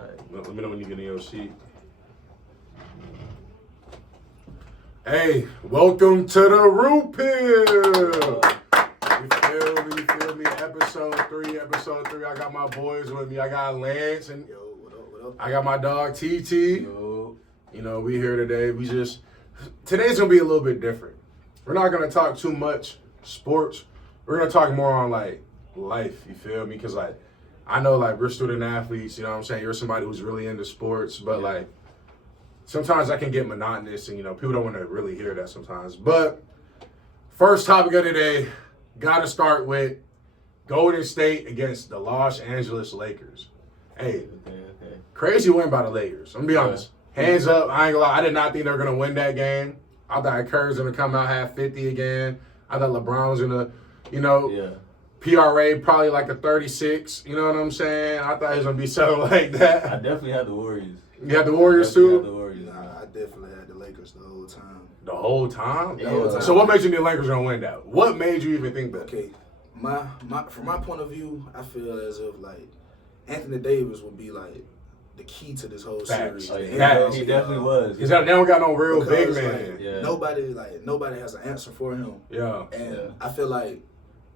All right, let me know when you get in your seat. Hey, welcome to the Root Pill. You feel me? Episode 3. I got my boys with me. I got Lance and what up? I got my dog TT. Yo. You know, we here today. Today's gonna be a little bit different. We're not gonna talk too much sports. We're gonna talk more on like life. You feel me? Because like I know like we're student athletes. You know what I'm saying? You're somebody who's really into sports, but like sometimes that can get monotonous, and you know people don't want to really hear that sometimes. But first topic of the day, gotta start with Golden State against the Los Angeles Lakers. Hey, crazy win by the Lakers. I'm gonna be honest. Hands up, I ain't gonna lie. I did not think they were gonna win that game. I thought Curry's gonna come out have 50 again. I thought LeBron was gonna, PRA probably like a 36. You know what I'm saying? I thought he was gonna be something like that. I definitely had the Warriors. You had the Warriors too? Had the Warriors. Nah, I definitely had the Lakers the whole time. The whole time? The whole time. So what made you think the Lakers gonna win that? What made you even think that? Okay, from my point of view, I feel as if like Anthony Davis would be like the key to this whole Facts. series. Oh, And yeah. He definitely was. Because they don't got no real big because, man. Nobody has an answer for him. Yeah. And I feel like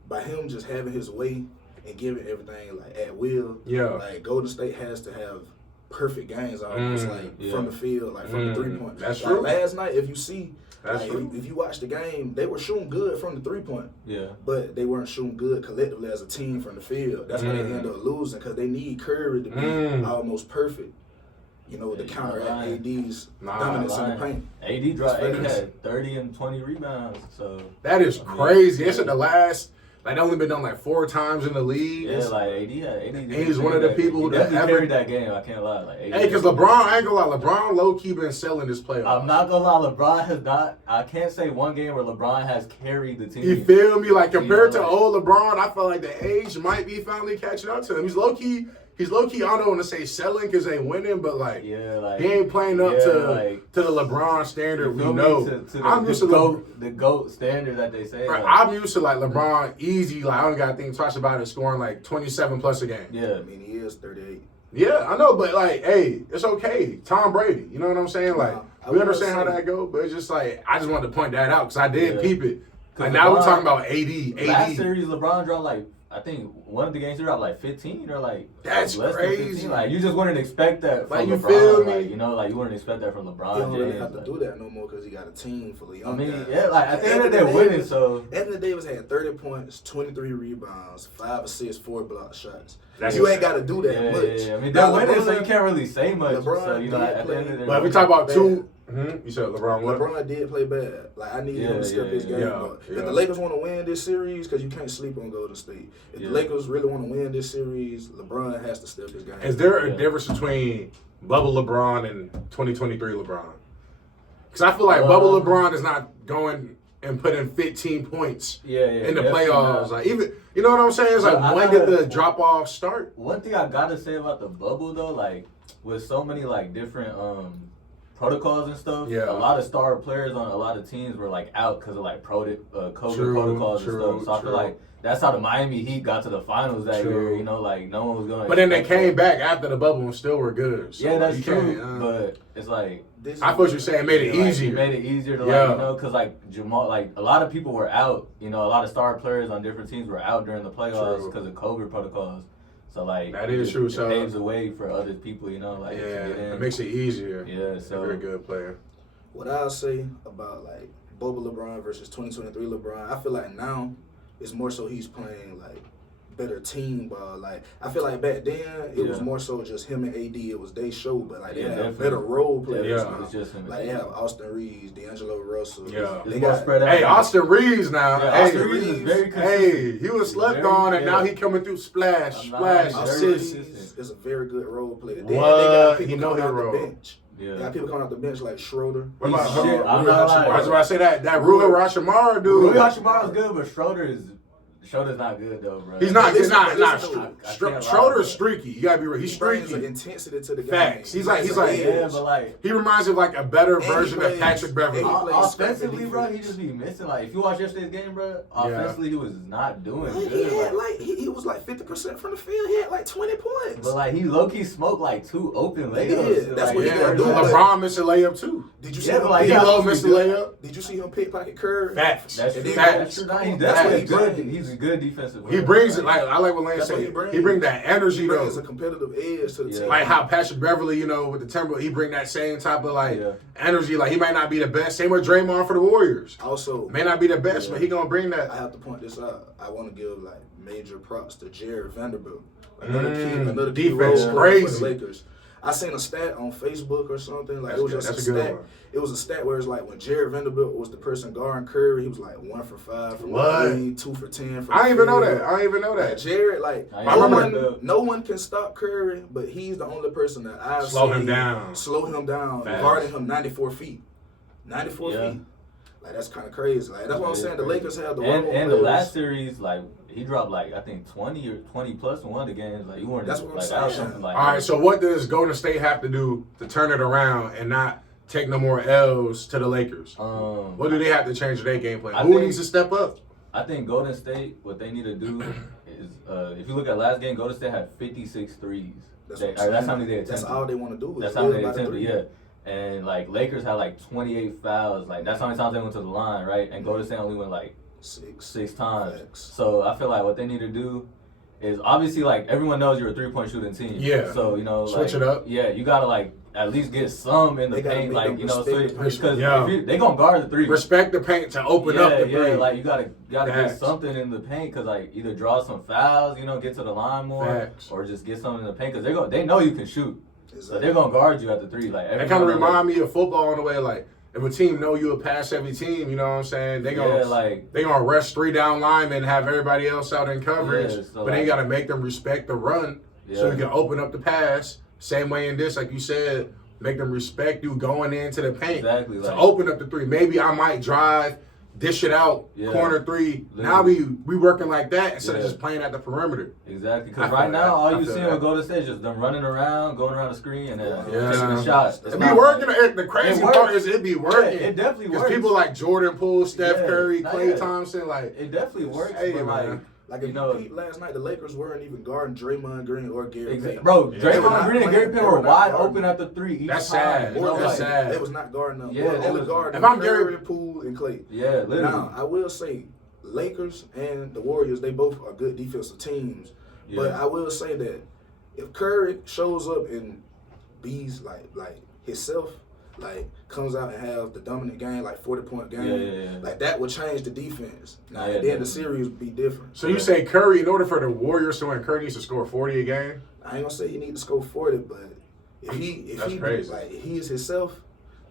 by him just having his way and giving everything like at will, like Golden State has to have perfect games almost from the field, like from the 3-point. That's like true. Last night, if you see, That's true. if you watch the game, they were shooting good from the 3-point. Yeah. But they weren't shooting good collectively as a team from the field. That's why they ended up losing, because they need Curry to be almost perfect. You know, to counteract AD's dominance in the paint. AD had 30 and 20 rebounds. So that is crazy. It's at the last. Like, they only been done like 4 times in the league. Yeah, like AD he's one of the people who definitely carried that game. I can't lie. Like, hey, because LeBron, I ain't gonna lie, LeBron low-key been selling this playoff. I'm not gonna lie, LeBron has not. I can't say one game where LeBron has carried the team. You feel me? Like, compared to old LeBron, I feel like the age might be finally catching up to him. He's low-key, I don't want to say selling because they ain't winning, but he ain't playing up to the LeBron standard we know. I'm used to the GOAT standard that they say. Right, I'm used to like LeBron easy. Like, I don't gotta think twice about it, scoring like 27 plus a game. Yeah, I mean, he is 38. Yeah, I know, but like, hey, it's okay. Tom Brady, you know what I'm saying? Like, we understand how that go, but it's just like I just wanted to point that out because I did peep it. Like, now we're talking about AD. Last series, LeBron dropped like, I think one of the games he dropped like 15 or like that's less crazy. Than 15. Like, you just wouldn't expect that from like, you LeBron. feel me? Like, you wouldn't expect that from LeBron. He don't really James. have to do that no more because he got a team full of young guys. Yeah, like at the end of the day, winning. So Anthony Davis had 30 points, 23 rebounds, 5 assists, 4 block shots. That's you ain't got to do that much. Yeah. I mean, they're winning, so you can't really say much. LeBron so, at the end of the day. But if we talk about two, you said LeBron what? LeBron did play bad. Like, I need him to step his game up. If the Lakers want to win this series, because you can't sleep on Golden State. If the Lakers really want to win this series, LeBron has to step his game up. Is there a difference between bubble LeBron and 2023 LeBron? Because I feel like bubble LeBron is not going and putting 15 points in the playoffs. Like, even, you know what I'm saying? It's like, when did the drop off start? One thing I gotta say about the bubble though, like with so many like different protocols and stuff, a lot of star players on a lot of teams were like out because of like COVID protocols and stuff. So I feel like that's how the Miami Heat got to the finals that year. You know, like no one was going. But then they came back after the bubble and still were good. So that's true. But it's like I thought you were saying it made it easier. It made it easier to because like Jamal, like a lot of people were out. You know, a lot of star players on different teams were out during the playoffs because of COVID protocols. So like that is true. It paves the way for other people, like to get in. It makes it easier. Yeah, so very good player. What I'll say about like Boba LeBron versus 2023 LeBron, I feel like now it's more so he's playing like better team ball. Like I feel like back then it was more so just him and AD. It was their show, but like they have better role players now. Like they have Austin Reeves, D'Angelo Russell. They got spread out. Hey, Austin Reeves now. Austin Reeves is very consistent. Hey, he was slept on, and now he coming through splash, assist. Is a very good role player. What? They got people He know coming his out role. the bench. They got people coming off the bench like Schroeder. What about I'm not lying. I was about to say that Rui Hachimura dude. Rui Hachimura is good, but Schroeder is Schroeder's not good though, bro. He's not. Listen, Schroeder's streaky. You gotta be real. He's He brings streaky. an intensity to the game. Facts. He's like. yeah, but like He reminds me of like a better he version of plays- Patrick Beverly. and he plays offensively, scrappy bro, he defense. just be missing. Like, if you watch yesterday's game, bro, offensively he was not doing He good. had Like, he was like 50% from the field. He had like 20 points. but like he low key smoked like 2 open He layups. did. That's like, what he Yeah, gonna do. LeBron missed a layup too. Did you see Yeah, him? but like, D'Lo missed a layup. Did you see him pickpocket Curry? Facts. That's And true. then- That's true. He's That's what he definitely good. brings. He's a good defensive. He player. brings it. Like I like what Lane That's what said. he brings. He bring that energy He brings though. a competitive edge to the Yeah. team. Like how Patrick Beverly, you know, with the Timberwolves, he bring that same type of like Yeah. energy. Like he might not be the best. Same with Draymond for the Warriors. Also, May not be the best, Yeah. but he gonna bring I that. have to point this out. I want to give like major props to Jared Vanderbilt. Another key defense, role player crazy. for the Lakers. I seen a stat on Facebook or something. Like That's it was good. just That's a a good stat. one. It was a stat where it's like when Jared Vanderbilt was the person guarding Curry, he was like 1 for 5 from What? the three, 2 for 10 from I the didn't even know field. that. I didn't even know Like that. Jared, like I remember no one can stop Curry, but he's the only person that I've Slow seen him down. slow him down, Facts. guarding him 94 feet. 94 Yeah. feet. Like that's kind of crazy. Like that's what I'm saying. The Lakers have the and role the players. last series, like he dropped like I think 20 or 20 plus in one of the games. Like you weren't. That's what I'm like, that was saying. something like. All right, so what does Golden State have to do to turn it around and not take no more L's to the Lakers? What do they have to change their game plan? I Who think- needs to step up? I think Golden State, what they need to do is, if you look at last game, Golden State had 56 threes. That's, They- what I'm that's saying. how many they attempted. That's all they want to do. Is That's how many live they by the attempted, three. yeah. And like Lakers had like 28 fouls. Like that's how many times they went to the line, right? And Golden State only went like 6 times. Facts. So I feel like what they need to do is obviously like everyone knows you're a 3-point shooting team. Yeah. So you know, Switch like, it up. Yeah, you gotta like at least get some in the They gotta paint, make like them you know, respect so the paint. because Yeah. they gonna guard the three. Respect the paint to open up the three. Yeah, like you gotta get Facts. something in the paint because like either draw some fouls, you know, get to the line more, Facts. or just get something in the paint because they know you can shoot, so Exactly. they're gonna guard you at the three. Like That kind of remind me of football in a way. Like if a team know you a pass every team, you know what I'm saying? They gonna rest 3 down linemen and have everybody else out in coverage, Yeah, so but they like- gotta make them respect the run so you can open up the pass. Same way in this, like you said, make them respect you going into the paint Exactly, to like- open up the three. Maybe I might drive, dish it out, Yeah. corner three. Literally. Now we working like that instead of Yeah. just playing at the perimeter. Exactly, I because feel right now that. all I you feel see that. on Golden State is just them running around, going around the screen, and then Yeah. taking a shot. It's It be not working. like- The crazy It works. part is it be working. Yeah, it definitely Because works. people like Jordan Poole, Steph Yeah, Curry, not Klay yet. Thompson, like It definitely works, Hey, but man. like. Like You if know- you peep last night, the Lakers weren't even guarding Draymond Green or Gary Payton. Bro, Yeah. They were Draymond not Green and playing- Gary Payton they were were not wide guarding. open at the three each That's time. sad. You know, That's like- sad. They was not guarding them. Yeah, they only was- guarding If I'm Curry, Gary- Poole, and Klay. Yeah, literally. Now, I will say, Lakers and the Warriors, they both are good defensive teams. But Yeah. I will say that if Curry shows up and bees like himself, like comes out and has the dominant game, like 40-point game, Yeah. like that would change the defense. Now, Yeah, then the definitely. series would be different. So you say Curry, in order for the Warriors to win, Curry needs to score 40 a game? I ain't gonna say he need to score 40, but if That's he crazy. like he is himself,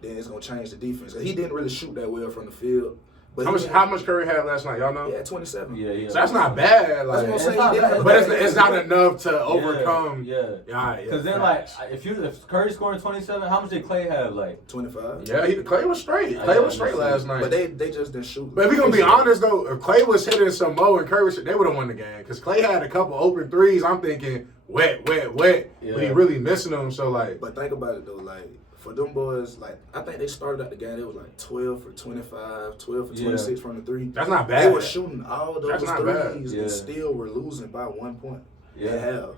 then it's gonna change the defense. He didn't really shoot that well from the field. But How much Curry had last night? Y'all know? Yeah, 27. Yeah. So that's not bad. That's Like, what I'm It's saying. not He didn't bad. have a but bad it's not game. enough to overcome. Yeah. Yeah, Because then, like, if Curry's scoring 27, how much did Klay have? Like, 25. Yeah, Klay was straight. I Klay know, was straight last night. But they just didn't shoot. But if we're gonna be honest though, if Klay was hitting some more and Curry was, they would have won the game. Because Klay had a couple open threes. I'm thinking wet. But he Yeah. really missing them. So like, But think about it though, like for them boys, like I think they started out the game. They was like 12 for 25, 12 for 26 from the three. that's not They bad. were shooting all those That's not bad. threes Yeah. and still were losing by 1 point. They Yeah. have.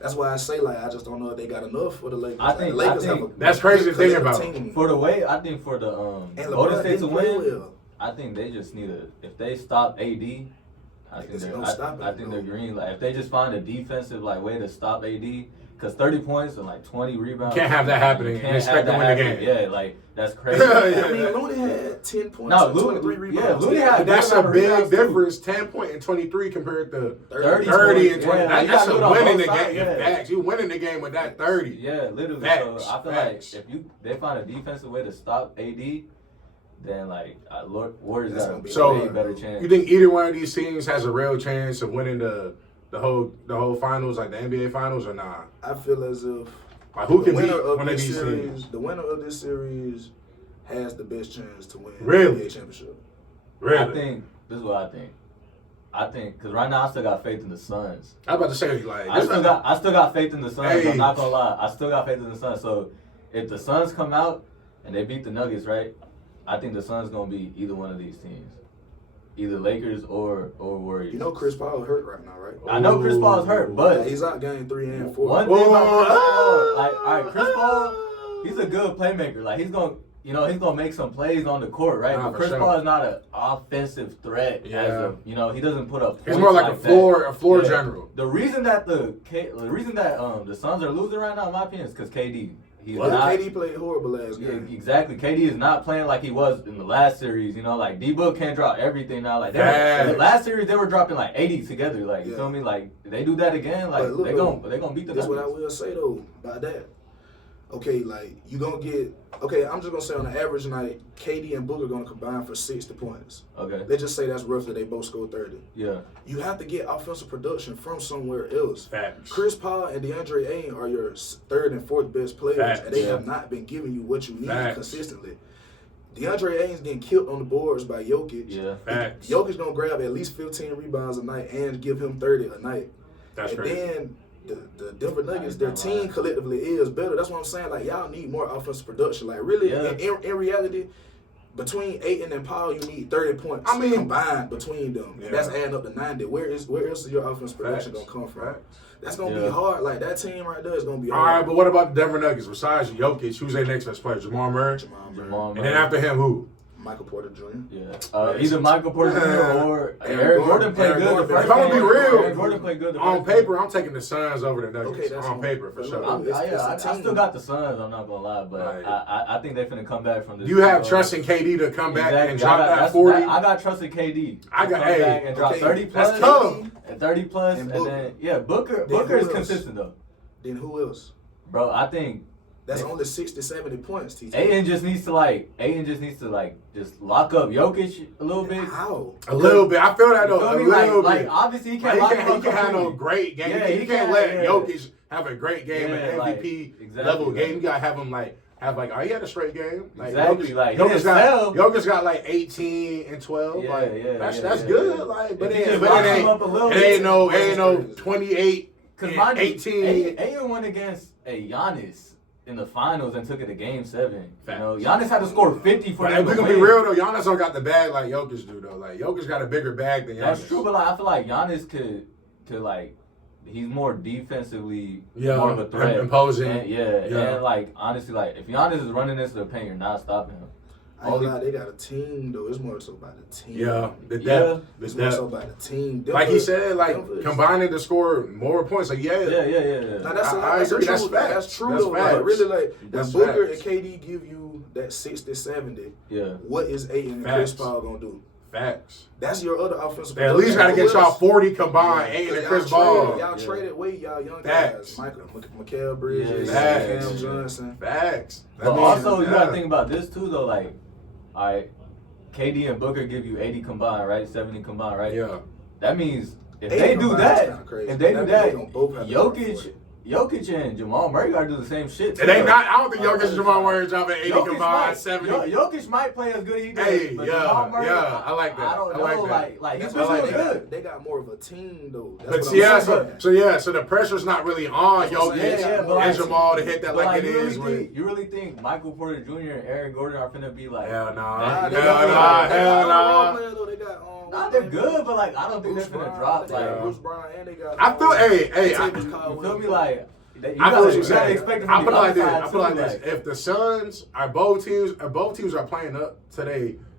That's why I say like I just don't know if they got enough for the Lakers. I Like, think- the Lakers I think have a that's crazy to good think collective about. team. for the way, I think for the And Golden LeBron State to didn't play win, well. I think they just need to, if they stop AD, I think There's they're, no stopping I it, think though. they're green. Like, if they just find a defensive, like, way to stop AD, because 30 points and, like, 20 rebounds. Can't have that happening You and expect to have win that the happen. game. Yeah, like, that's crazy. I mean, Looney had 10 points No, and Looney- 23 yeah, rebounds. Looney had- But that's a Rebound big rebounds, too. difference. 10 point and 23 compared to 30. 30 and 20. Yeah, you That's gotta do a it on winning the both sides, game. yeah. Facts. You winning the game with that 30. Yeah, literally. Facts, So I feel facts. like if they find a defensive way to stop AD, then like Warriors That's got gonna be a So, way better chance. You think either one of these teams has a real chance of winning the whole finals, like the NBA finals, or nah? I feel as if Like who the can beat winner of one of this these series, teams? the winner of this series has the best chance to win Really? the NBA championship. Really? I think this is what I think. I think because right now I still got faith in the Suns. I was about to say like I still got faith in the Suns. Hey. I'm not gonna lie. I still got faith in the Suns. So if the Suns come out and they beat the Nuggets, right? I think the Suns gonna be either one of these teams, either Lakers or Warriors. You know Chris Paul hurt right now, right? I know Chris Paul's hurt, but yeah, he's out game 3 and 4. one thing about Chris Paul, like, all right, Chris Paul, he's a good playmaker. Like he's gonna make some plays on the court, right? Nah, but Chris sure. Paul is not an offensive threat. Yeah. He doesn't put up. He's more like a floor that. general. The reason that the Suns are losing right now, in my opinion, is because KD. KD played horrible last game. Yeah, exactly. KD is not playing like he was in the last series. Like D-Book can't drop everything now. Like in the last series, they were dropping like 80 together. Like you feel me? Like they do that again. Like look, they gonna beat the. That's what I will say though about that. Okay, like you gonna get. Okay, I'm just gonna say on the average night, KD and Booker gonna combine for 60 points. Okay. Let's just say that's roughly they both scored 30. Yeah. You have to get offensive production from somewhere else. Facts. Chris Paul and DeAndre Ayton are your third and fourth best players, Facts. and they have not been giving you what you need Facts. consistently. DeAndre Ayton's getting killed on the boards by Jokic. Yeah. Facts. Jokic gonna grab at least 15 rebounds a night and give him 30 a night. That's and crazy. then the Denver Nuggets, their team collectively is better. That's what I'm saying. Like y'all need more offensive production. Like really, in reality, between Ayton and Paul, you need 30 points. I mean, combined between them. Yeah. That's adding up to 90. Where else is your offensive production Facts. gonna come from? Facts. That's gonna be hard. Like that team right there is gonna be All hard. right, but what about the Denver Nuggets? Besides Jokic, who's their next best player? Jamal Murray? Jamal Murray. And then after him, who? Michael Porter Jr. Yeah. Either Michael Porter Jr. or Eric Gordon played good the first If I'm gonna be game. real, Eric Gordon played good the on first paper, I'm taking the Suns over the Nuggets. Okay, that's on paper, for sure. I still got the Suns, I'm not gonna lie, but Right. I think they're finna come back from this. You have trust in KD to come back and drop I got, that 40? I got trust in KD. I got- come hey, back and drop okay, 30 plus. that's tough. And 30 plus, And and Booker. then Booker Then who is else? consistent though. Then who else? Bro, I think That's only 60, 70 points, TT. Aiden just needs to just lock up Jokic a little bit. How? A little bit. I feel that though. A You feel me? little Like bit. obviously he Like, can't lock him he up can't have no completely. great game. Yeah, you can't let yeah. Jokic have a great game, Yeah, an like, MVP exactly, level like- game. You gotta have him he had a straight game. Like, Exactly, like, he Jokic didn't sell. Jokic got like 18 and 12. That's yeah. good. Like, but If he it just locks him ain't up a little it ain't bit. no 28 Because mind you, 18. Aiden went against a Giannis in the finals and took it to Game 7. Facts. Giannis had to score 50 for But them if we to gonna be win. real though, Giannis don't got the bag like Jokic do though. Like Jokic got a bigger bag than Giannis. That's true, but like I feel like Giannis could like he's more defensively more of a threat, imposing. And, and like honestly, like if Giannis is running into the paint, you're not stopping him. I ain't lie, they got a team though. It's more so about the team. Yeah, the Yeah. depth. The It's more depth. so about the team. Like he said, like Denver is- combining to score more points. Like Yeah. Now, that's I agree. true. That's facts. That's true That's though. Like, facts. really, like That's when Booker facts. and KD give you that 60, 70, Yeah. what is Ayton and Chris Facts. Paul gonna do? Facts. That's your other offensive. They at least got to get Who y'all else? 40 combined. Yeah, Ayton and y'all Chris traded- Paul. Y'all traded away y'all young Facts. guys. Mikal Bridges, Facts. Cam Johnson. Facts. But That means- also you gotta yeah. think about this too though, like alright, KD and Booker give you 80 combined, right? 70 combined, right? Yeah. That means if 80 they do combined is that, kinda crazy. if they do That means that, they gonna both have to drop Jokic and Jamal Murray gotta do the same shit. It ain't not. I don't think Jokic and Jamal Murray dropping 80 Jokic combined, might, 70. Jokic might play as good as he does. Hey, but yeah, Jamal Murray, yeah, I like that. I don't I know, like that. like That's he's what I been like doing that. good. They got more of a team though. That's But what yeah, I'm saying. so the pressure's not really on That's what I'm saying. Jokic Yeah, but and like- Jamal to hit that But like it you is. really you really think Michael Porter Jr. and Aaron Gordon are finna be like? Hell no. Nah, they Hell got- nah, they hell got nah. role players, though. They got Nah, they're good, but like I don't think Bruce they're finna Brown, drop. they got Like Bruce Brown, and they got. I feel, hey, Latavius I Caldwell. you feel me? Like you I feel gotta, what you you're gotta saying. expect them I to put be it like this. upside I put it like too, this. If the Suns are both teams are playing up to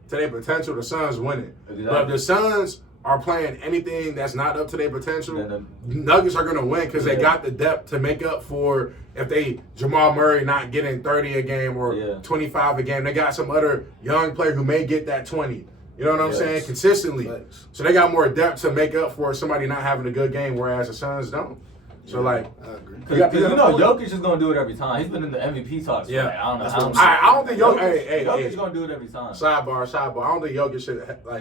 their potential, the Suns winning. Exactly. But if the Suns are playing anything that's not up to their potential, Then Nuggets are gonna win because they Yeah. got the depth to make up for if they Jamal Murray not getting 30 a game or Yeah. 25 a game. They got some other young player who may get that 20. You know what I'm Yes. saying? Consistently. Facts. So they got more depth to make up for somebody not having a good game, whereas the Suns don't. So like, I agree. Because you know Jokic is gonna do it every time. He's been in the MVP talks. Yeah. For like, I don't know. That's what I'm I don't think Jokic. Hey, Jokic's gonna do it every time. Sidebar. I don't think Jokic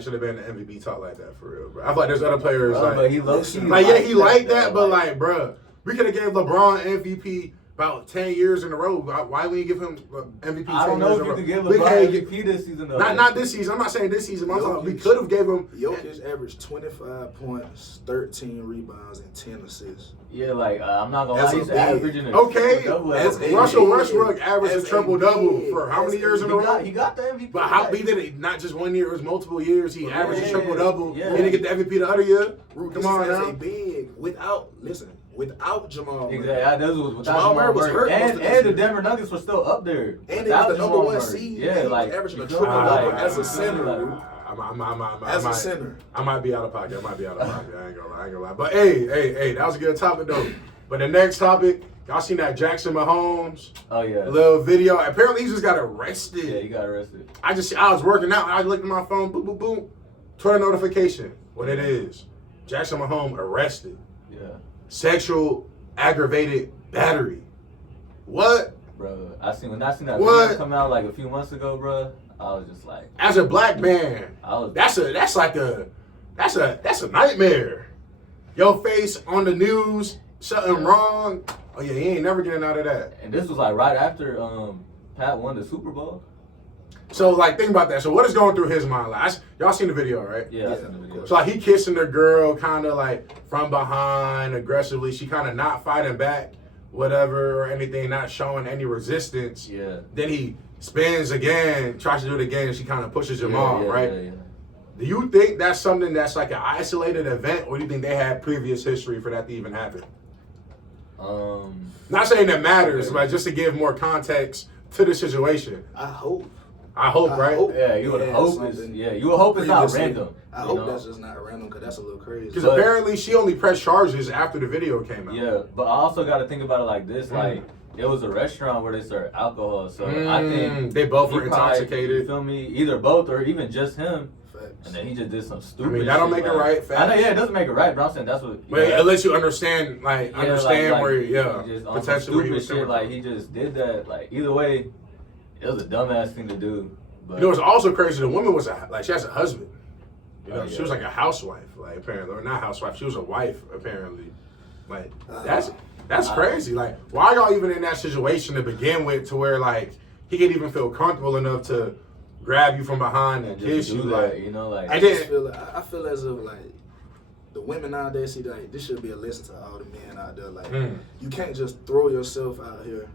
should have been in the MVP talk like that for real, bro. I feel like there's other players Bro, but like, he low-key he like that, though, but like, bro, we could have gave LeBron MVP about 10 years in a row. Why we give him MVP? I don't know if you could give LeBron MVP this season though. Not this season. I'm not saying this season. I'm talking, we could have gave him. Jokic averaged 25 points, 13 rebounds, and 10 assists. Yeah, like I'm not gonna lie, he's averaging. Russell Westbrook averaged a triple-double for how many years in a row? He got the MVP. But how he did it? Not just 1 year; it was multiple years. He averaged a triple-double. He didn't get the MVP the other year. Come on now. Without Jamal Murray. Exactly, that was without Jamal Murray was hurt. And the Denver Nuggets were still up there. And it was the number one seed. Yeah, like averaging a triple-double as a center. As a center. I might be out of pocket. I ain't gonna lie. But hey, that was a good topic though. But the next topic, y'all seen that Jackson Mahomes? Oh yeah. Little video. Apparently he just got arrested. Yeah, he got arrested. I was working out. I looked at my phone. Boom, boom, boom. Twitter notification. What it is? Jackson Mahomes arrested. Yeah. Sexual aggravated battery. What? Bro, when I seen that video come out like a few months ago, bro, I was just like, as a black man, that's a nightmare. Your face on the news, something wrong. Oh yeah, he ain't never getting out of that. And this was like right after Pat won the Super Bowl. So like, think about that. So what is going through his mind? Like, y'all seen the video, right? Yeah, I seen the video. So like, he kissing the girl, kind of like from behind, aggressively. She kind of not fighting back, whatever or anything, not showing any resistance. Yeah. Then he spins again, tries to do it again, and she kind of pushes him off, right? Yeah. Do you think that's something that's like an isolated event, or do you think they had previous history for that to even happen? Not saying that matters, but just to give more context to the situation. I hope, right? Yeah, you would hope it's not random. I hope that's just not random, because that's a little crazy. Because apparently she only pressed charges after the video came out. Yeah, but I also got to think about it like this, like, it was a restaurant where they served alcohol, so I think they both were intoxicated. You feel me? Either both or even just him. Facts. And then he just did some stupid. I mean, that don't make it right. Facts. I know, yeah, it doesn't make it right, but I'm saying that's what. But unless you understand, where, potentially stupid shit. Like he just did that. Like either way, it was a dumbass thing to do. But you know, it's also crazy. The woman was she has a husband. You know, she was like a housewife, like apparently, or not housewife. She was a wife, apparently. Like that's crazy. Like, why y'all even in that situation to begin with, to where like he could even feel comfortable enough to grab you from behind and kiss you, like, you know, like. I feel as if like the women nowadays, see, like this should be a lesson to all the men out there. Like, you can't just throw yourself out here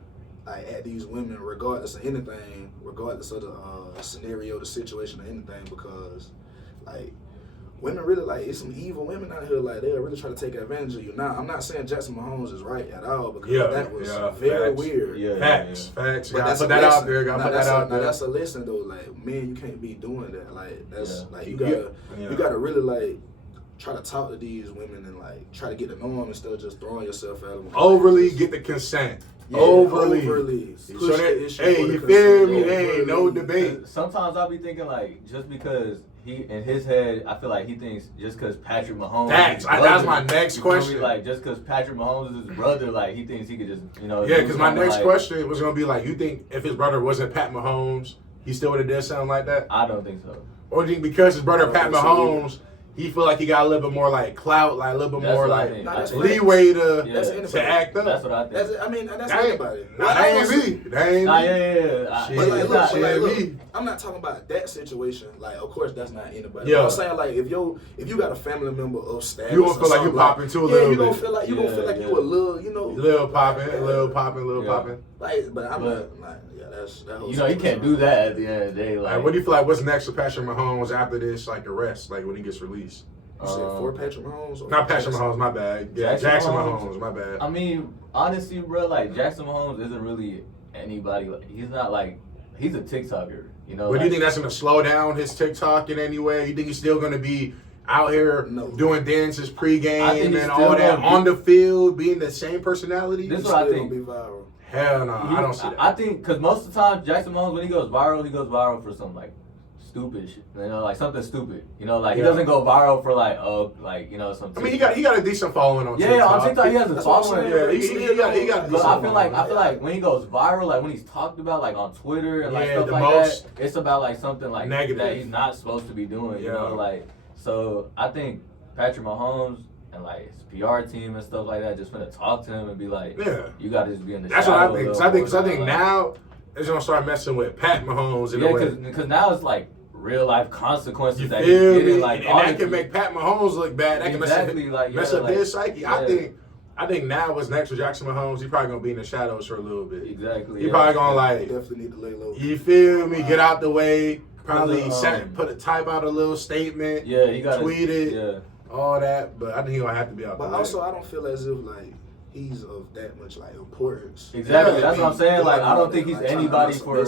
like at these women, regardless of anything, regardless of the scenario, the situation, or anything, because like. Women really, like, it's some evil women out here, like, they'll really try to take advantage of you. Now, I'm not saying Jackson Mahomes is right at all, because that was very weird. Facts. But gotta put that out there. Now, that's a lesson, though. Like, man, you can't be doing that. Like, that's, like, you gotta really, like, try to talk to these women and, like, try to get to know them instead of just throwing yourself at them. Overly get the consent. Yeah, overly. So hey, you feel me? Hey, no debate. Sometimes I'll be thinking, like, just because he, in his head, I feel like he thinks just because Patrick Mahomes. That's my next question. Like, just because Patrick Mahomes is his brother, like, he thinks he could just, you know. Yeah, because my next question was going to be, like, you think if his brother wasn't Pat Mahomes, he still would have did something like that? I don't think so. Or do you think because his brother Pat Mahomes, he feel like he got a little bit more like clout, like a little bit more like leeway to act up. That's what I think. That's anybody. That ain't me. Look, I'm not talking about that situation. Like, of course, that's not anybody. Yeah. I'm saying, like, if you got a family member of status, you gonna feel like you popping too a little bit. You gonna feel like you a little, you know, little popping. Like, but I'm not like, that whole. You know, you can't do that at the end of the day. Like, what do you feel like? What's next for Patrick Mahomes after this, like arrest, like when he gets released? You said for Patrick Mahomes? Not Patrick Mahomes, my bad. Yeah, Jackson Mahomes, my bad. I mean, honestly, bro, like Jackson Mahomes isn't really anybody. Like, he's not like, he's a TikToker, you know. But do you think that's gonna slow down his TikTok in any way? You think he's still gonna be out here doing dances pregame and all that on the field, being the same personality? This is what I think. Be viral. Hell no, I don't see that. I think because most of the time Jackson Mahomes, when he goes viral for some like stupid shit. You know, like something stupid. You know, like he doesn't go viral for like some. I mean, he got a decent following on TikTok. Yeah, on TikTok he has a following. Yeah, he got. But I feel like when he goes viral, like when he's talked about like on Twitter and like stuff like that, it's about like something like negative that he's not supposed to be doing. You know, like so I think Patrick Mahomes, and like his PR team and stuff like that just finna talk to him and be like, you gotta just be in the That's shadow. That's what I think. Because I think now they're gonna start messing with Pat Mahomes in a way. Because now it's like real life consequences that he's feel getting. me? Like, and that can make Pat Mahomes look bad. That can mess up his psyche. I think now what's next for Jackson Mahomes, he's probably gonna be in the shadows for a little bit. Exactly. He probably gonna definitely need to lay low. You feel me? Get out the way. Probably type out a little statement. Yeah, he got tweet it. Yeah. All that, but I think he's gonna have to be out the way. But also, I don't feel as if like he's of that much like importance. Exactly. That's what I'm saying. Like, I don't think he's anybody for.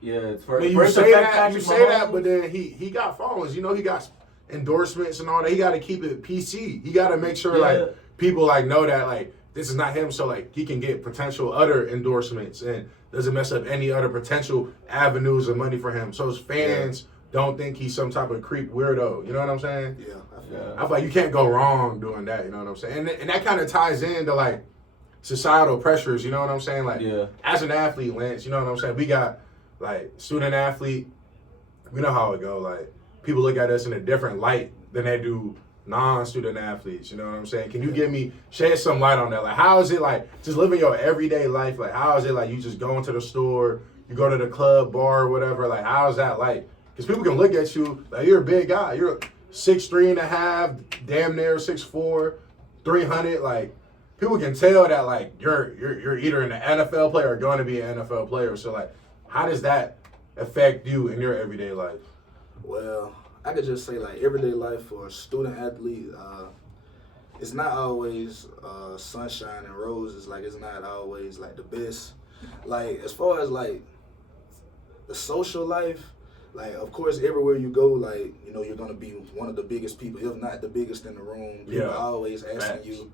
Yeah, for you say that, but then he got followers. You know, he got endorsements and all that. He got to keep it PC. He got to make sure like people like know that like this is not him, so like he can get potential other endorsements and doesn't mess up any other potential avenues of money for him. So his fans don't think he's some type of creep weirdo. You know what I'm saying? Yeah. I feel like you can't go wrong doing that. You know what I'm saying? And that kind of ties into like societal pressures. You know what I'm saying? Like as an athlete, Lance, you know what I'm saying? We got like student athlete. We know how it go. Like people look at us in a different light than they do non-student athletes. You know what I'm saying? Can you shed some light on that? Like how is it like just living your everyday life? Like how is it like you just go into the store, you go to the club, bar, or whatever? Like how is that like? Because people can look at you like you're a big guy. You're 6'3.5", damn near 6'4", 300. Like people can tell that like you're either an NFL player or going to be an NFL player. So like, how does that affect you in your everyday life? Well, I could just say like everyday life for a student athlete, it's not always sunshine and roses. Like it's not always like the best. Like as far as like the social life. Like, of course, everywhere you go, like, you know, you're going to be one of the biggest people, if not the biggest in the room. People always asking you,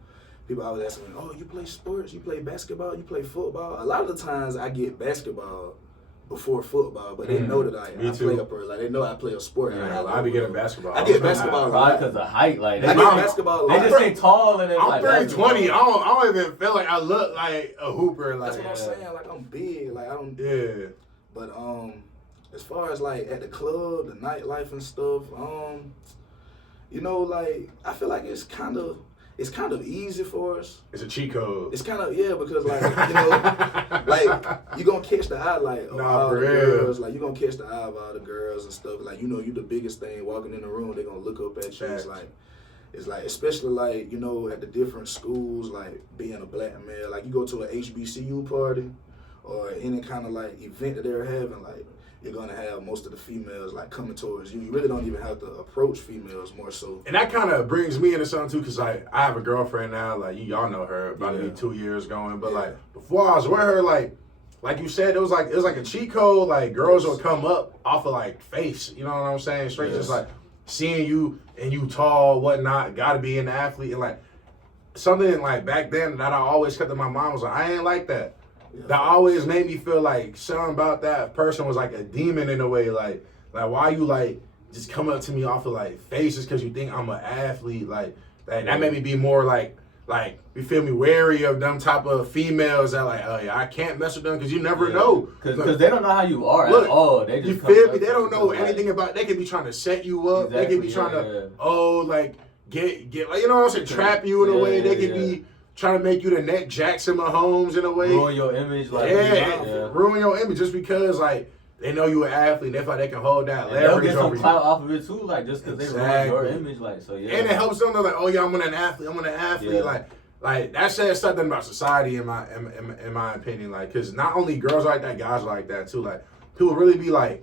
oh, you play sports? You play basketball? You play football? A lot of the times I get basketball before football, but they know that I play they know I play a sport. Yeah, I be getting basketball. I get basketball probably because of height. Like, I get basketball. They just say tall and then I'm 320. I don't even feel like I look like a hooper. Like, that's what I'm saying. Like, I'm big. Like, I don't. Yeah. But, as far as like at the club, the nightlife and stuff, you know, like I feel like it's kind of easy for us. It's a cheat code. It's kind of because like you know, like you gonna catch the eye like of all the girls, like you gonna catch the eye of all the girls and stuff. Like you know, you the biggest thing walking in the room. They gonna look up at you. It's like especially like you know at the different schools, like being a black male. Like you go to a HBCU party or any kind of like event that they're having, like. You're gonna have most of the females like coming towards you. You really don't even have to approach females more so. And that kind of brings me into something too, because I have a girlfriend now. Like y'all know her, about to be 2 years going. But like before I was with her, like you said, it was like a cheat code. Like girls would come up off of like face. You know what I'm saying? Straight just like seeing you and you tall, whatnot. Got to be an athlete and like something like back then that I always kept in my mind was like I ain't like that. That always made me feel like something about that person was like a demon in a way. Like why you like just come up to me off of like faces because you think I'm an athlete. Like that made me be more like you feel me, wary of them type of females that like, oh yeah, I can't mess with them because you never know. Because they don't know how you are at all. They just you feel me? They don't know anything about. They could be trying to set you up. Exactly, they could be trying to like get like you know what I'm saying, trap you in a way. They could be. Trying to make you the next Jackson Mahomes in a way. Ruin your image. Like, ruin your image just because, like, they know you an athlete. They feel like they can hold that leverage over you. They'll get some clout off of it, too, like, just because they ruin your image. Like, so, yeah. And it helps them. They're like, oh, yeah, I'm an athlete. Yeah. Like, that says something about society, in my opinion. Like, because not only girls are like that, guys are like that, too. Like, people really be, like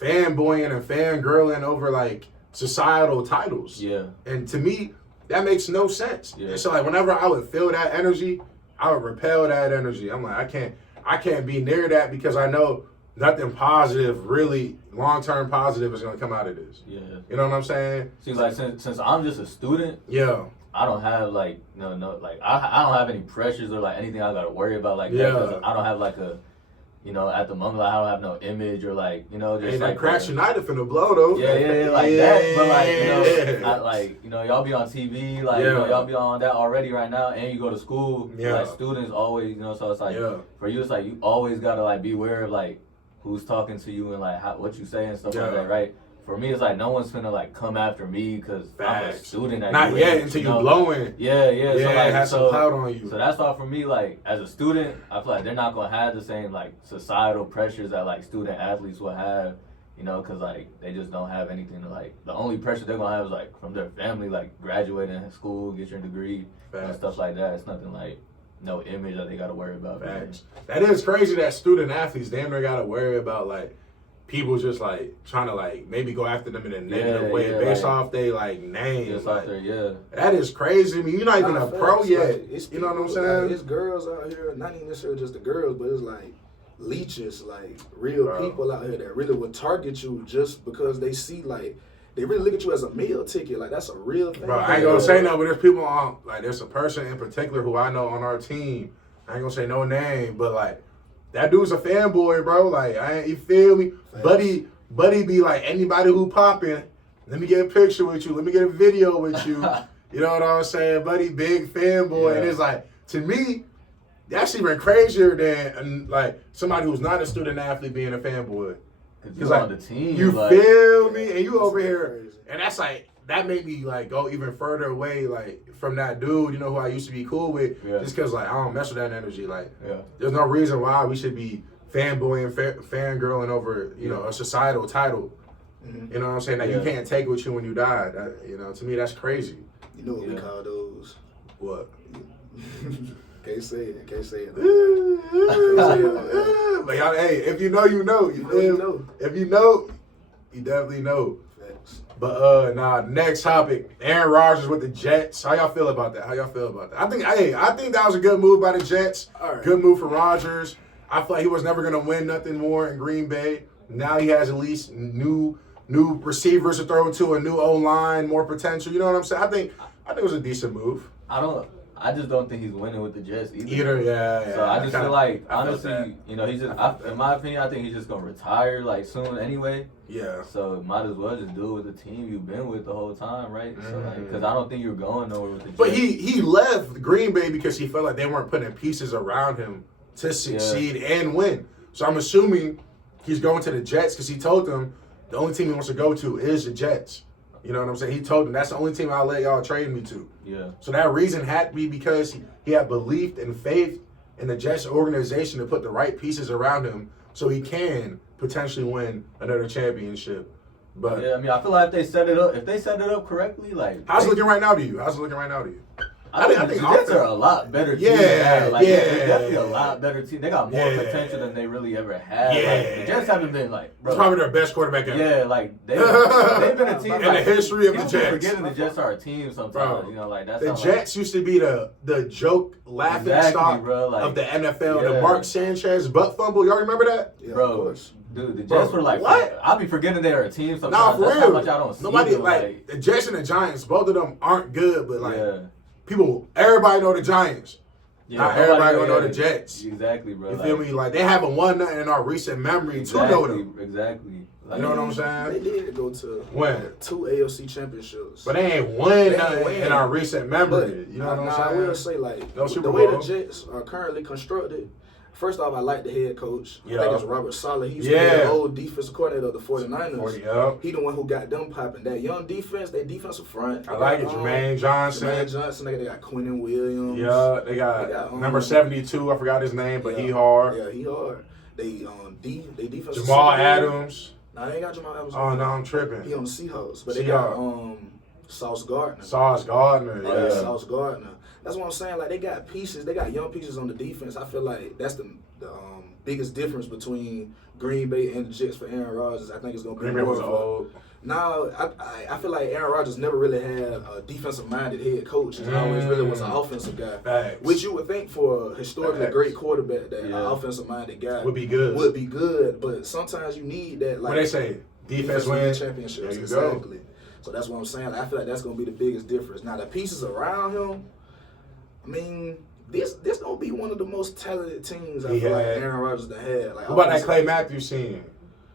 fanboying and fangirling over, like, societal titles. Yeah. And to me, that makes no sense. Yeah. And so like whenever I would feel that energy, I would repel that energy. I'm like, I can't be near that because I know nothing positive, really long-term positive is gonna come out of this. Yeah. You know what I'm saying? Seems like since I'm just a student, I don't have like I don't have any pressures or like anything I gotta worry about like that. 'Cause I don't have like a at the moment, like, I don't have no image or, like, just, ain't like... that Crash United finna blow, though. Yeah, like that. But, like, y'all be on TV, like, y'all be on that already right now, and you go to school. Like, students always, so it's, like, for you, it's, like, you always gotta, like, be aware of, like, who's talking to you and, like, what you say and stuff like that, right? for me, it's like no one's finna like come after me because I'm a student at Not UH, yet until you blowing. Yeah. Yeah, So like, has some clout on you. So that's why for me, like as a student, I feel like they're not gonna have the same like societal pressures that like student athletes will have. You know, because like they just don't have anything to like. The only pressure they're gonna have is like from their family, like graduating school, get your degree, and stuff like that. It's nothing like no image that they gotta worry about. Facts. That is crazy that student athletes damn near gotta worry about like people just like trying to like maybe go after them in a negative way based off they like name. Just like, off there, that is crazy. I mean, you're not even a pro yet. You know what I'm saying? Like, it's girls out here, not even necessarily just the girls, but it's like leeches, like real people out here that really would target you just because they see like they really look at you as a meal ticket. Like that's a real thing. Bro, I ain't gonna say no, but there's people on like there's a person in particular who I know on our team. I ain't gonna say no name, but like that dude's a fanboy, bro. Like you feel me? Thanks. Buddy be like anybody who popping, let me get a picture with you, let me get a video with you. You know what I'm saying? Buddy, big fanboy. And it's like to me, that's even crazier than like somebody who's not a student athlete being a fanboy. Because like, on the team, you like, feel me? And you over here, and that's like that made me like go even further away like from that dude, you know, who I used to be cool with, just because like I don't mess with that energy. Like, there's no reason why we should be fanboying, fangirling over you know a societal title. Mm-hmm. You know what I'm saying? That you can't take with you when you die. That, you know, to me that's crazy. You know what we call those? What? Can't say it. Can't say it. But y'all, hey, if you know, you know. You know. If you know, you definitely know. Thanks. But next topic, Aaron Rodgers with the Jets. How y'all feel about that? I think that was a good move by the Jets. Right. Good move for Rodgers. I feel like he was never gonna win nothing more in Green Bay. Now he has at least new receivers to throw to, a new O-line, more potential. You know what I'm saying? I think it was a decent move. I just don't think he's winning with the Jets either. Yeah. So I just feel like, honestly, you know, he's just, in my opinion, I think he's just going to retire, like, soon anyway. Yeah. So might as well just do it with the team you've been with the whole time, right? So, like, because I don't think you're going nowhere with the Jets. But he left Green Bay because he felt like they weren't putting pieces around him to succeed and win. So I'm assuming he's going to the Jets because he told them the only team he wants to go to is the Jets. You know what I'm saying? He told them that's the only team I'll let y'all trade me to. Yeah. So that reason had to be because he had belief and faith in the Jets organization to put the right pieces around him so he can potentially win another championship. But yeah, I mean, I feel like if they set it up correctly, like how's it looking right now to you? I think the Jets are a lot better team. They're definitely a lot better team. They got more potential than they really ever had. Yeah. Like, the Jets haven't been like, bro. It's probably their best quarterback ever. Yeah, like they've been a team in the history of the Jets. Forgetting the Jets are a team sometimes. Bro, you know, like that's the Jets used to be the joke laughing stock of the NFL. The Mark Sanchez butt fumble. Y'all remember that? Yeah, bro. Dude, the Jets were like, what? I'll be forgetting they're a team sometimes. Nah, for that's real. How much I don't see Nobody them, like the Jets and the Giants. Both of them aren't good, but like everybody know the Giants. Yeah, not everybody gonna know the Jets. Exactly, bro. You feel me? Like they haven't won nothing in our recent memory to know them. Exactly. Like, you know what I'm saying? They did go to 2 AFC championships, but they ain't won nothing in our recent memory. But, you know what I'm saying? I will say like the way the Jets are currently constructed. First off, I like the head coach. I think it's Robert Saleh. He used to be the old defensive coordinator of the 49ers. He the one who got them popping. That young defense, their defensive front. I like it. Jermaine Johnson. They got Quinnen Williams. Yeah, they got number 72. I forgot his name, but he hard. Yeah, he hard. They defense. Jamal Adams. Nah, they ain't got Jamal Adams. Oh, no, I'm tripping. He on the Seahawks. But they got Sauce Gardner. Sauce Gardner, yeah. Sauce Gardner. That's what I'm saying. Like, they got pieces. They got young pieces on the defense. I feel like that's the biggest difference between Green Bay and the Jets for Aaron Rodgers. I think it's going to be Green Bay was old. Now, I feel like Aaron Rodgers never really had a defensive-minded head coach. He always really was an offensive guy. Facts. Which you would think for a historically great quarterback, that an offensive-minded guy would be good. But sometimes you need that. Like, what they say? Defense wins championships. There you exactly. Go. So that's what I'm saying. Like, I feel like that's going to be the biggest difference. Now, the pieces around him, I mean, this gonna be one of the most talented teams I feel like Aaron Rodgers to have. Like, what about that Clay Matthews scene?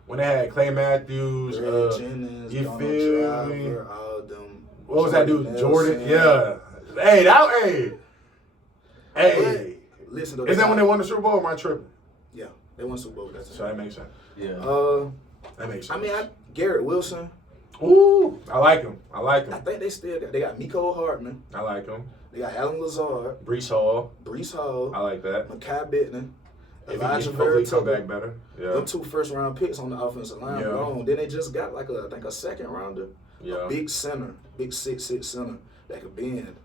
When they had Clay Matthews, Jennings, you Donald feel Driver, me? all them. What was that dude? Jordan? Yeah. Hey. Listen, though, is that when they won the Super Bowl? Or am I tripping? Yeah, they won the Super Bowl. That's so that makes sense. Yeah. That makes sense. I mean, Garrett Wilson. Ooh, I like him. I think they got Miko Hardman. I like him. They got Alan Lazard. Brees Hall. I like that. Makai Bittner. Elijah Vera come back better. Yeah. Them 2 first-round picks on the offensive line alone. Then they just got I think a second rounder. Yeah. A big center, big 6'6" center that could bend.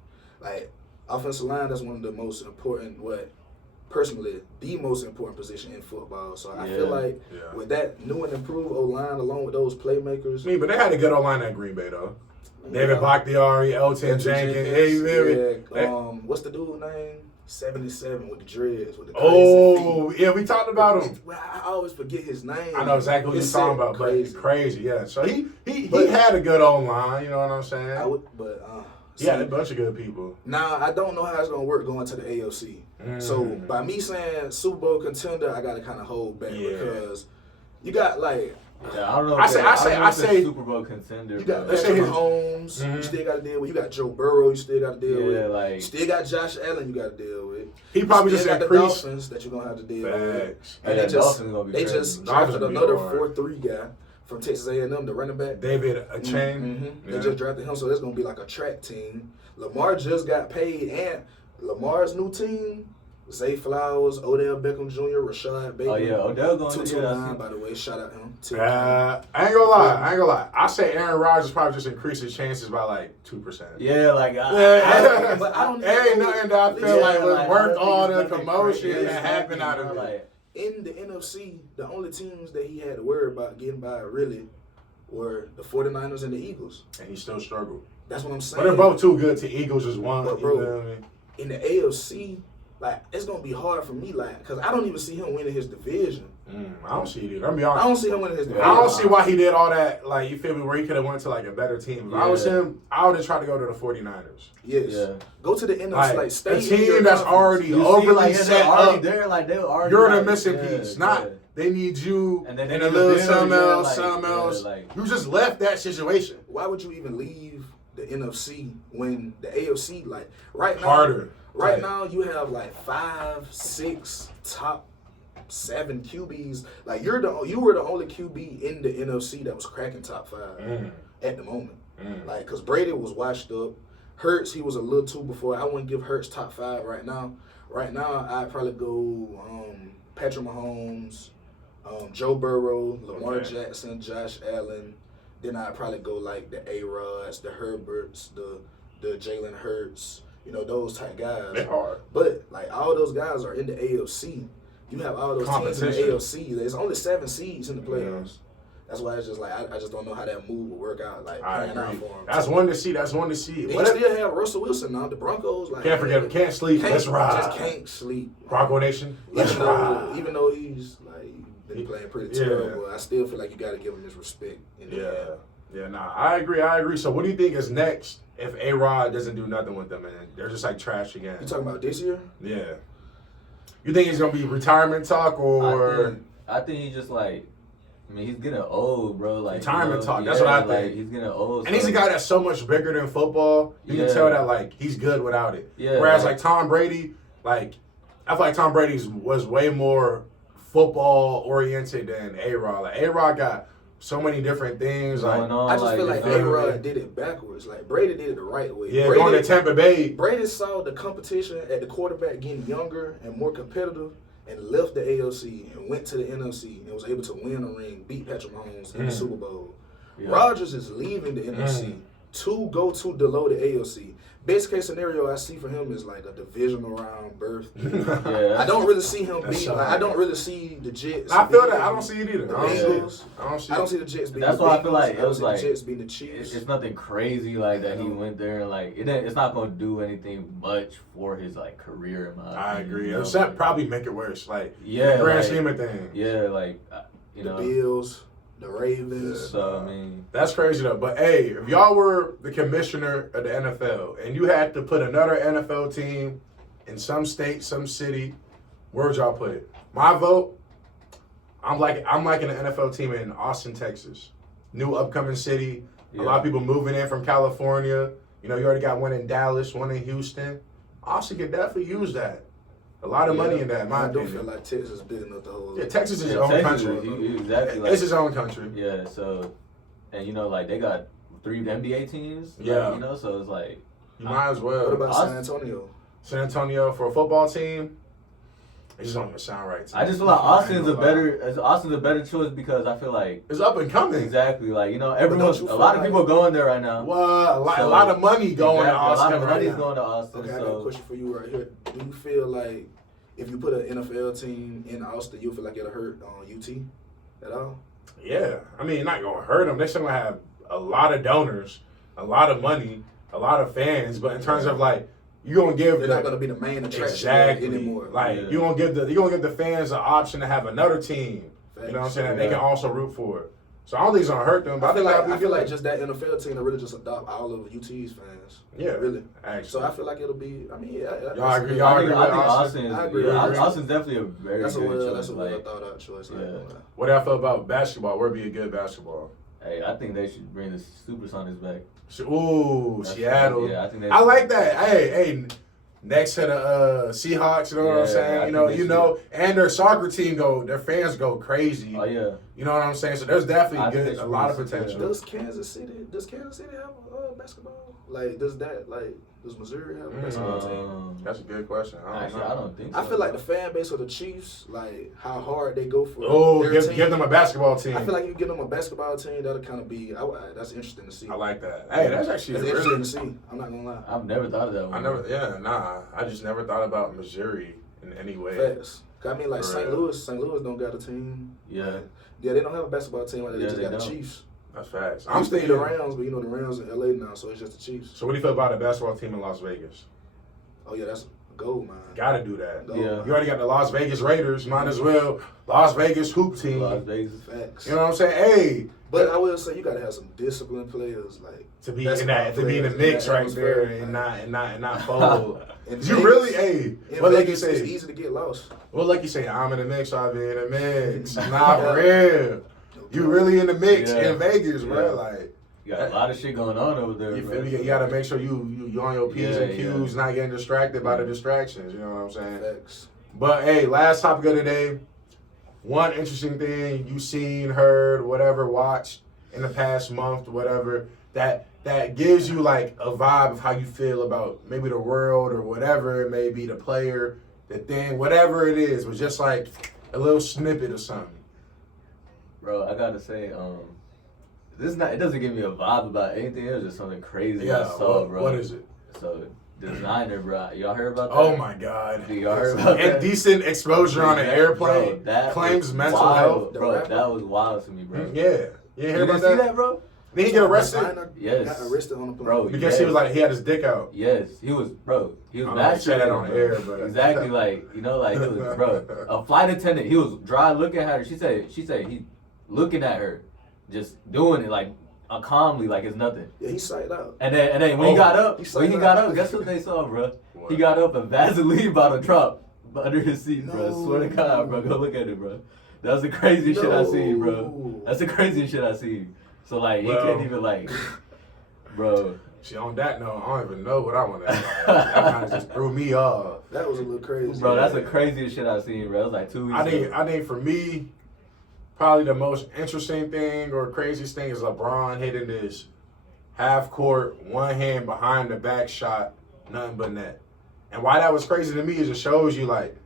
Offensive line, that's one of the most important, personally, the most important position in football. So I feel like with that new and improved O-line along with those playmakers. But they had a good O-line at Green Bay, though. David Bakhtiari, Elton Jenkins. What's the dude's name? 77 with the dreads. With the yeah, we talked about him. I always forget his name. I know exactly what you're talking about, but it's crazy, yeah. So he had a good O-line, you know what I'm saying? He had a bunch of good people. Now, I don't know how it's going to work going to the AFC. So, by me saying Super Bowl contender, I got to kind of hold back because you got, I don't know. I say Super Bowl contender. You got Patrick Mahomes, you still got to deal with. You got Joe Burrow, you still got to deal with. You still got Josh Allen, you got to deal with. He probably you just got increased. the Dolphins that you're going to have to deal with. And they just drafted another 4-3 guy from Texas A&M, the running back. David Achane. They just drafted him, so it's going to be like a track team. Lamar just got paid, and Lamar's new team, Zay Flowers, Odell Beckham Jr., Rashad Bateman. Oh, yeah, Odell going to 229, by the way. Shout out him. I ain't gonna lie. I say Aaron Rodgers probably just increased his chances by 2%. Yeah, but I don't ain't nothing that I feel was worth all the commotion that happened out of it. In the NFC, the only teams that he had to worry about getting by really were the 49ers and the Eagles. And he still struggled. That's what I'm saying. But they're both too good to Eagles just one. But bro, in the AFC, it's going to be hard for me, because I don't even see him winning his division. I don't see it either. I'm be honest. I don't see him winning his division. I don't see why he did all that, you feel me, where he could have went to, a better team. If I was him, I would have tried to go to the 49ers. Yes. Yeah. Go to the NFC, stay a team that's already overly set up. They're already you're the missing piece. They need you and then a little something else. You just left that situation. Why would you even leave the NFC when the AFC, right now, harder. Right now, you have 5, 6 top 7 QBs. You were the only QB in the NFC that was cracking top 5 at the moment. Because Brady was washed up. Hurts, he was a little too before. I wouldn't give Hurts top 5 right now. Right now, I'd probably go Patrick Mahomes, Joe Burrow, Lamar Jackson, Josh Allen. Then I'd probably go the A-Rods, the Herberts, the Jalen Hurts. Those type guys. They're hard. But, all those guys are in the AFC. You have all those teams in the AFC. There's only 7 seeds in the playoffs. That's why it's just I just don't know how that move will work out. I agree. Out for him. That's one to see. They still have Russell Wilson now. The Broncos, can't forget him. Can't sleep. Let's ride. Just can't sleep. Bronco Nation. Let's ride. Even though he's been playing pretty terrible, I still feel like you got to give him his respect. I agree. So what do you think is next if A-Rod doesn't do nothing with them and they're just trash again? You talking about this year? Yeah. You think it's gonna be retirement talk or? I think he's just he's getting old, bro. Retirement talk. That's what I think. He's getting old. And he's a guy that's so much bigger than football. You can tell that he's good without it. Yeah. Whereas Tom Brady, I feel like Tom Brady was way more football oriented than A-Rod. A-Rod got so many different things going on. I just feel like A-Rod did it backwards. Brady did it the right way. Yeah, going to Tampa Bay. Brady saw the competition at the quarterback getting younger and more competitive and left the AFC and went to the NFC and was able to win a ring, beat Patrick Mahomes in the Super Bowl. Yeah. Rodgers is leaving the NFC to go to below the AFC. Best case scenario I see for him is a divisional round berth. I don't really see him beat. I don't really see the Jets. I feel that. I don't see it either. The Bengals. I don't see the Jets beating. That's why I feel like it was the Jets beating the Chiefs. It's nothing crazy that he went there and it's not going to do anything much for his career. In my opinion, I agree. Except probably make it worse. The grand scheme of things. Yeah, the Bills. The Ravens. So, that's crazy though. But hey, if y'all were the commissioner of the NFL and you had to put another NFL team in some state, some city, where would y'all put it? My vote, I'm liking an NFL team in Austin, Texas. New upcoming city. A lot of people moving in from California. You already got one in Dallas, one in Houston. Austin could definitely use that. A lot of money in that, I don't feel like Texas is big enough to hold. Yeah, Texas is its own country. Exactly. It's its own country. Yeah, so and you know, like they got 3 NBA teams. Yeah. Like, you know, so it's like you might as well. What about San Antonio? San Antonio for a football team? It just don't even sound right to me. I just feel like Austin's a better choice because I feel like it's up and coming. Exactly, like you know, a lot of people going there right now. Well, a lot of money going to Austin. A lot of money's right going to Austin. Okay, I got a question for you right here. Do you feel like if you put an NFL team in Austin, you feel like it'll hurt UT at all? Yeah, I mean, not gonna hurt them. They're still gonna have a lot of donors, a lot of money, a lot of fans. But in terms of like, you're gonna give they're not gonna be the main attraction anymore. Like you're gonna give the fans an option to have another team. Thanks. You know what I'm saying? And they can also root for it. So I don't think it's gonna hurt them. But I feel like just that NFL team to really just adopt all of UT's fans. Yeah, really. Actually. So I feel like it'll be. I mean, y'all agree? I think Austin. I agree. Austin's definitely a very good choice. That's a well thought out choice. Yeah. What I feel about basketball? Where'd be a good basketball? Hey, I think they should bring the Supersonics back. Ooh, Seattle. Yeah, I think I like that. Hey. Next to the Seahawks, you know what I'm saying? You know, and their soccer team their fans go crazy. Oh yeah. You know what I'm saying? So there's definitely a lot of potential. Does Kansas City have basketball? Like, does Missouri have a basketball team? That's a good question. I don't think so. I feel like the fan base of the Chiefs, like how hard they go for give them a basketball team. I feel like you give them a basketball team, that'll kind of be, that's interesting to see. I like that. Hey, that's actually interesting to see. I'm not going to lie. I've never thought of that one. I just never thought about Missouri in any way. Facts. I mean, like St. Louis don't got a team. Yeah. Yeah, they don't have a basketball team. Like, they just got the Chiefs. That's facts. I'm thinking the Rams, but the Rams in LA now, so it's just the Chiefs. So what do you feel about a basketball team in Las Vegas? Oh yeah, that's a goal, man. Gotta do that. Goal, yeah. You already got the Las Vegas Raiders, might as well. Las Vegas hoop team. Las Vegas. Facts. You know what I'm saying? Hey. But I will say you gotta have some disciplined players, like to be in the mix right there and not fold. You really, what like you say, it's easy to get lost. Well, like you say, I'm in the mix, I'll be in the mix. Nah, for real. You really in the mix in Vegas, bro. Like you got a lot of shit going on over there. You feel me? You gotta make sure you on your P's and Q's, not getting distracted by the distractions. You know what I'm saying? Facts. But hey, last topic of the day. One interesting thing you seen, heard, whatever, watched in the past month, whatever, that gives you like a vibe of how you feel about maybe the world or whatever it may be, the player, the thing, whatever it is, was just like a little snippet of something. Bro, I gotta say, it doesn't give me a vibe about anything. It was just something crazy I saw, bro. What is it? So, designer, bro. Y'all heard about that? Oh my God. Y'all heard about that? Indecent exposure on an airplane. Bro, claims mental health. Bro, that was wild to me, bro. Yeah. You hear about that? You see that, bro? Did he get arrested? Yes. Got arrested on the plane. Bro, because he was like, he had his dick out. Yes. He was I said that on air, but. Exactly, like, he was, bro. A flight attendant, he was dry looking at her. She said he looking at her, just doing it like calmly, like it's nothing. Yeah, he psyched out. And then when he got up, guess what they saw, bro? What? He got up and Vaseline bottle dropped under his seat, bro. Swear to God, bro. Go look at it, bro. That was the craziest shit I seen, bro. That's the craziest shit I seen. So like, he can't even like, bro. See, on that note, I don't even know what I want to. That kind of just threw me off. That was a little crazy, bro. That's the craziest shit I seen, bro. It was like 2 weeks. I think for me, probably the most interesting thing or craziest thing is LeBron hitting this half court, one hand behind the back shot, nothing but net. And why that was crazy to me is it shows you like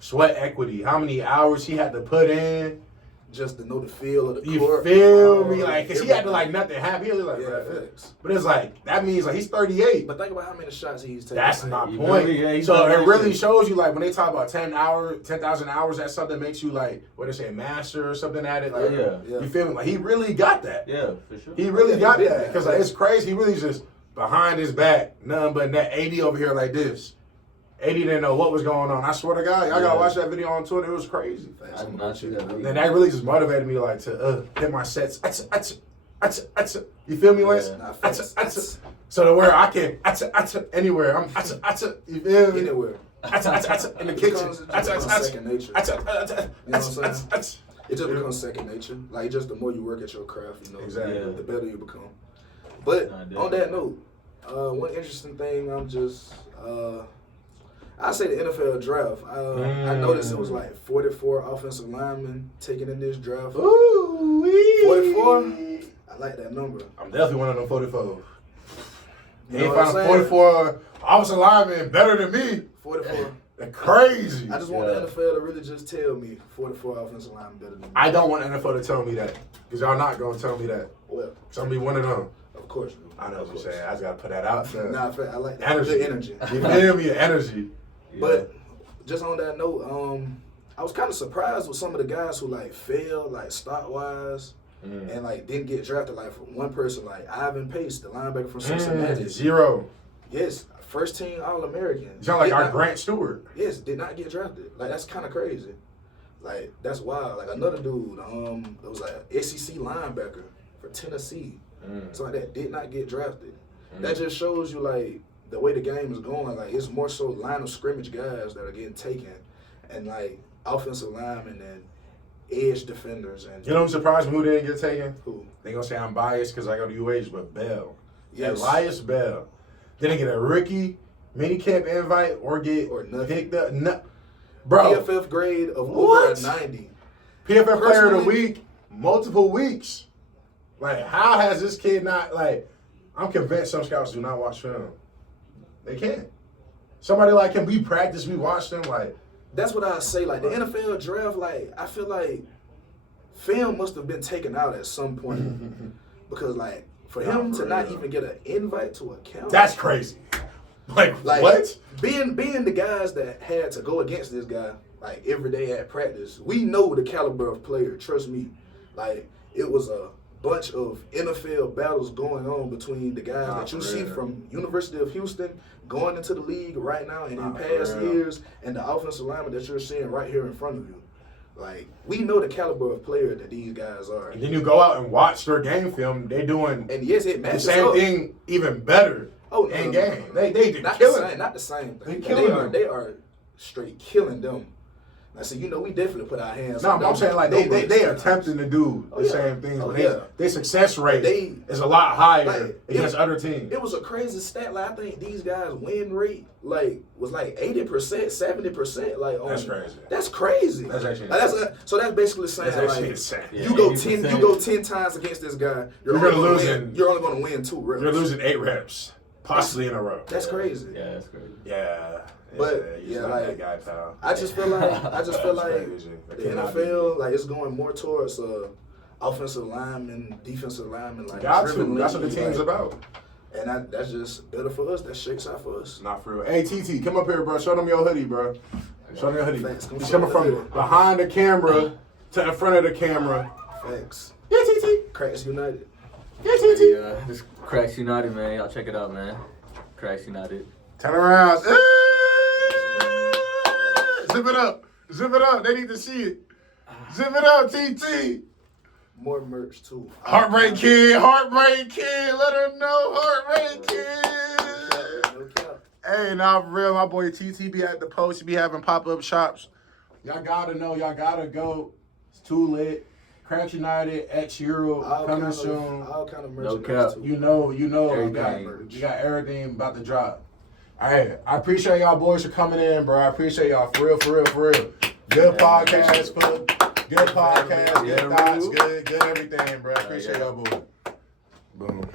sweat equity, how many hours he had to put in. Just to know the feel of the you court. You feel me? Like, because he had to, like, nothing happen. He was like, but it's like, that means, like, he's 38. But think about how many shots he's taking. That's my point. So it really shows you, like, when they talk about 10,000 hours, that something makes you, like, what they say, master or something at it. Like, you feel me? Like, he really got that. Yeah, for sure. He really got that. Because, like, it's crazy. He really just behind his back, nothing but that 80 over here like this. 80 didn't know what was going on. I swear to God, y'all gotta watch that video on Twitter. It was crazy. I did not see that video. And that really just motivated me, like, to hit my sets. You feel me, Lance? So to where I can anywhere. I'm you feel me? Anywhere. In the kitchen. Second nature. You know what I'm saying? It just becomes second nature. Like, just the more you work at your craft, exactly. The better you become. But on that note, one interesting thing, I say the NFL draft. I noticed it was like 44 offensive linemen taken in this draft. Ooh, 44? I like that number. I'm definitely one of them 44. You He know ain't what I'm found a saying? 44 offensive lineman better than me. 44. That's crazy. I just want the NFL to really just tell me 44 offensive linemen better than me. I don't want the NFL to tell me that. Because y'all not going to tell me that. Well, So I'm going to be one of them. of course. I know what you're saying. I just got to put that out there. Nah, I like that. Energy. Good energy. You feel me? Energy. But just on that note, I was kind of surprised with some of the guys who like failed, like stock wise, and like didn't get drafted. Like from one person, like Ivan Pace, the linebacker from Cincinnati. 0. Yes, first team All-American. You sound like our Grant Stewart. Yes, did not get drafted. Like that's kind of crazy. Like that's wild. Like another dude, it was like an SEC linebacker for Tennessee. Something like that did not get drafted. That just shows you like the way the game is going. Like it's more so line of scrimmage guys that are getting taken, and like offensive linemen and edge defenders. And You know who surprised me who didn't get taken? who? They going to say I'm biased because I go to UH, but Bell. Yes. Elias Bell. Didn't get a rookie minicamp invite or get nothing. picked up. No. Bro, PFF grade of What? over a 90. PFF player of the Personally- week, multiple weeks. Like, how has this kid not, like, I'm convinced some scouts do not watch film. They can't. Somebody like him, we practice, we watch them, like. That's what I say. Like the NFL draft, like I feel like film must have been taken out at some point because like for him to not even get an invite to a camp. That's crazy. Like what? Being the guys that had to go against this guy like every day at practice, we know the caliber of player. Trust me. Like it was a bunch of NFL battles going on between the guys that you see from University of Houston going into the league right now and in past years, and the offensive lineman that you're seeing right here in front of you. Like we know the caliber of player that these guys are. And then you go out and watch their game film, they're doing And yes, it the matches same up. thing even better in game. They not killing the same, not the same thing. They killing them. They are straight killing them. Now, see, you know, we definitely put our hands. No, on but I'm them. saying like they are attempting to do the yeah. same things, Oh, but yeah. their success rate They- is a lot higher like, against other teams. It was a crazy stat. Like I think these guys' win rate was like 80%, 70%. Like That's crazy. That's crazy. That's actually like, so that's basically saying That's actually like insane. you go 80%. 10 times against this guy. You're only gonna gonna lose win. in- You're only gonna win 2 reps. You're losing 8 reps, possibly in a row. That's crazy. Yeah, that's crazy. Yeah. But, you're yeah, not like, that guy, pal. I just feel like That's crazy. That the cannot NFL like it's going more towards offensive linemen, defensive linemen, like Got driven to. That's what the league, team's like, about. And that's just better for us. That shakes out for us. Not for real. Hey, TT, come up here, bro. Show them your hoodie, bro. Show them your hoodie. Thanks. Come He's show coming them the from hoodie. behind the camera to in front of the camera. Thanks. Yeah, TT. Cracks United. Yeah, TT. Yeah, this Cracks United, man. Y'all check it out, man. Cracks United. Turn around. Zip it up. Zip it up. They need to see it. Zip it up, TT. More merch too. Heartbreak Kid. Heartbreak Kid. Let her know. Heartbreak Kid. No cap. Hey, now for real, my boy TT be at the post. He be having pop-up shops. Y'all gotta know. Y'all gotta go. It's too lit. Crash United, X Euro, coming soon. All kind of No merchandise cap. too. You know, you Everything. got everything about to drop. All right, I appreciate y'all boys for coming in, bro. I appreciate y'all for real. Good podcast, fool. Good podcast, good thoughts, good everything, bro. I appreciate y'all boys. Boom.